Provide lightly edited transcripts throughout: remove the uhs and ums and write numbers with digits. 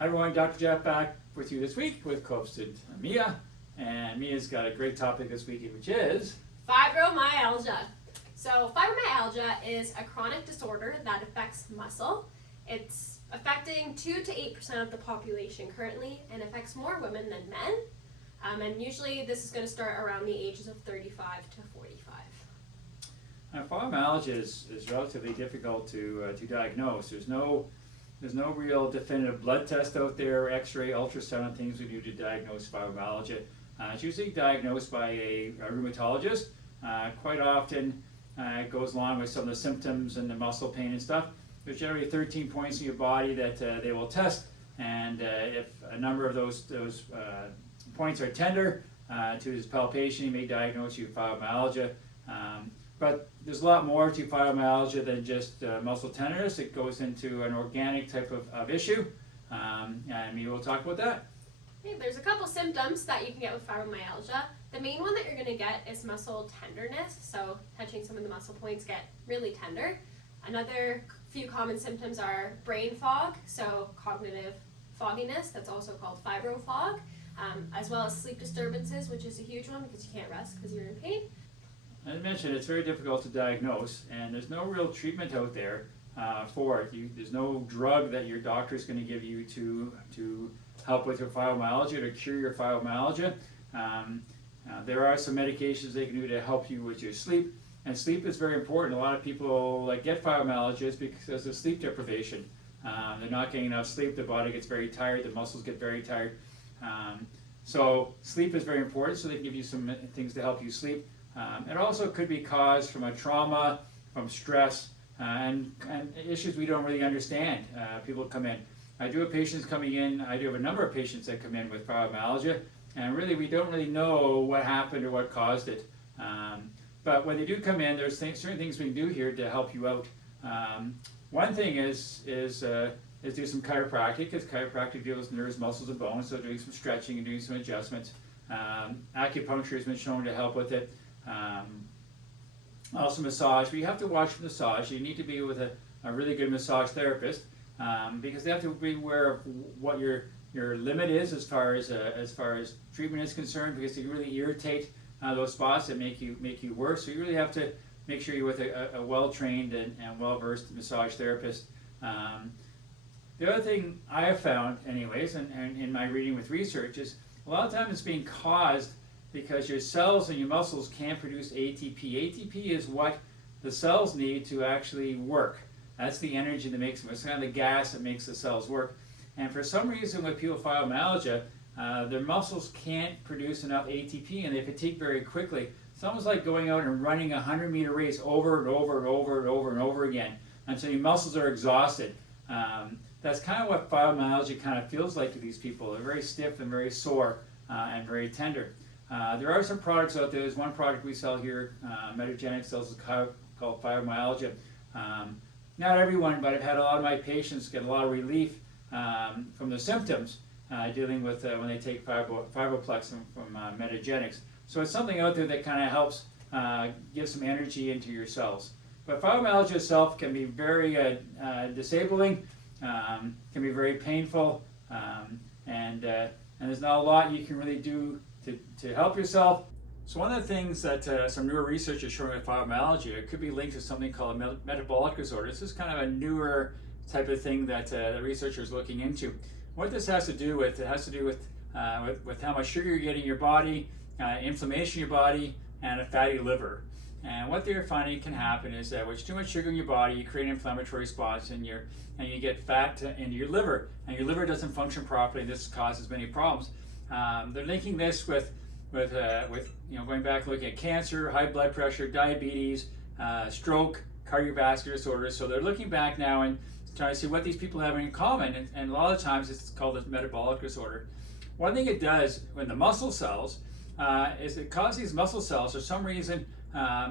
Hi everyone, Dr. Jeff back with you this week with co-hosted Mia. And Mia's got a great topic this week, which is fibromyalgia. So fibromyalgia is a chronic disorder that affects muscle. It's affecting 2 to 8% of the population currently and affects more women than men. And usually this is going to start around the ages of 35 to 45. Fibromyalgia is relatively difficult to diagnose. There's no real definitive blood test out there, X-ray, ultrasound, things we do to diagnose fibromyalgia. It's usually diagnosed by a rheumatologist. Quite often it goes along with some of the symptoms and the muscle pain and stuff. There's generally 13 points in your body that they will test, and if a number of those points are tender to this palpation, you may diagnose you with fibromyalgia. But there's a lot more to fibromyalgia than just muscle tenderness. It goes into an organic type of issue, and we will talk about that. Okay, there's a couple symptoms that you can get with fibromyalgia. The main one that you're going to get is muscle tenderness, so touching some of the muscle points get really tender. Another few common symptoms are brain fog, so cognitive fogginess, that's also called fibro fog, as well as sleep disturbances, which is a huge one because you can't rest because you're in pain. As I mentioned, it's very difficult to diagnose, and there's no real treatment out there for it. There's no drug that your doctor is going to give you to help with your fibromyalgia, to cure your fibromyalgia. There are some medications they can do to help you with your sleep, and sleep is very important. A lot of people that get fibromyalgia because of sleep deprivation. They're not getting enough sleep, the body gets very tired, the muscles get very tired. So sleep is very important, so they can give you some things to help you sleep. It also could be caused from a trauma, from stress, and issues we don't really understand. People come in. I do have patients coming in, I do have a number of patients that come in with fibromyalgia, and really we don't really know what happened or what caused it. But when they do come in, there's certain things we can do here to help you out. One thing is do some chiropractic, because chiropractic deals with nerves, muscles, and bones, so doing some stretching and doing some adjustments. Acupuncture has been shown to help with it. Also massage, but you have to watch the massage. You need to be with a really good massage therapist, because they have to be aware of what your limit is as far as treatment is concerned, because they really irritate those spots that make you worse. So you really have to make sure you're with a well-trained and well-versed massage therapist. The other thing I have found, anyways, and in my reading with research, is a lot of times it's being caused because your cells and your muscles can't produce ATP. ATP is what the cells need to actually work. That's the energy that makes them. It's kind of the gas that makes the cells work. And for some reason with people with fibromyalgia, their muscles can't produce enough ATP and they fatigue very quickly. It's almost like going out and running a 100-meter race over and over and over and over and over again until your muscles are exhausted. That's kind of what fibromyalgia kind of feels like to these people. They're very stiff and very sore and very tender. There are some products out there. There's one product we sell here, Metagenic sells called fibromyalgia. Not everyone, but I've had a lot of my patients get a lot of relief from the symptoms dealing with when they take Fibroplex from Metagenics. So it's something out there that kind of helps give some energy into your cells. But fibromyalgia itself can be very disabling, can be very painful, and there's not a lot you can really do to help yourself. So one of the things that some newer research is showing with fibromyalgia, it could be linked to something called a metabolic disorder. This is kind of a newer type of thing that the researchers are looking into. What this has to do with, it has to do with how much sugar you get in your body, inflammation in your body, and a fatty liver. And what they're finding can happen is that with too much sugar in your body, you create inflammatory spots and you get fat into your liver, and your liver doesn't function properly. This causes many problems. They're linking this with going back looking at cancer, high blood pressure, diabetes, stroke, cardiovascular disorders. So they're looking back now and trying to see what these people have in common, and a lot of times it's called a metabolic disorder. One thing it does when the muscle cells is it causes these muscle cells, for some reason,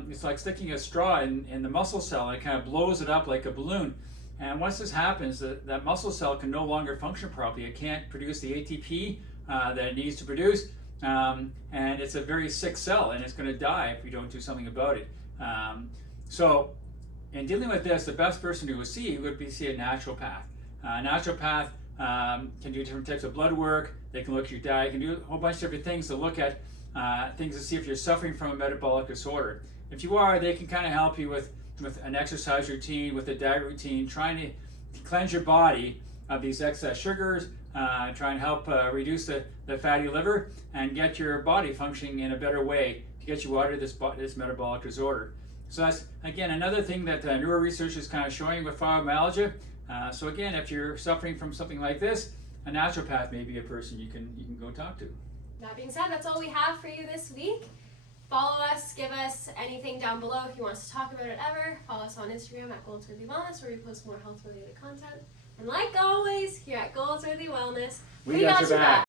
it's like sticking a straw in the muscle cell, and it kind of blows it up like a balloon. And once this happens, that muscle cell can no longer function properly. It can't produce the ATP that it needs to produce, and it's a very sick cell, and it's going to die if we don't do something about it. So in dealing with this, the best person to see would be a naturopath. A naturopath can do different types of blood work. They can look at your diet, can do a whole bunch of different things to look at things to see if you're suffering from a metabolic disorder. If you are, they can kind of help you with an exercise routine, with a diet routine, trying to cleanse your body of these excess sugars, try and help reduce the fatty liver and get your body functioning in a better way to get you out of this metabolic disorder. So that's, again, another thing that neuro research is kind of showing with fibromyalgia. So again, if you're suffering from something like this, a naturopath may be a person you can go talk to. That being said, that's all we have for you this week. Follow us, give us anything down below if you want us to talk about it ever. Follow us on Instagram at Goldsworthy Wellness, where we post more health-related content. And like always, here at Goldsworthy Wellness, We got your back.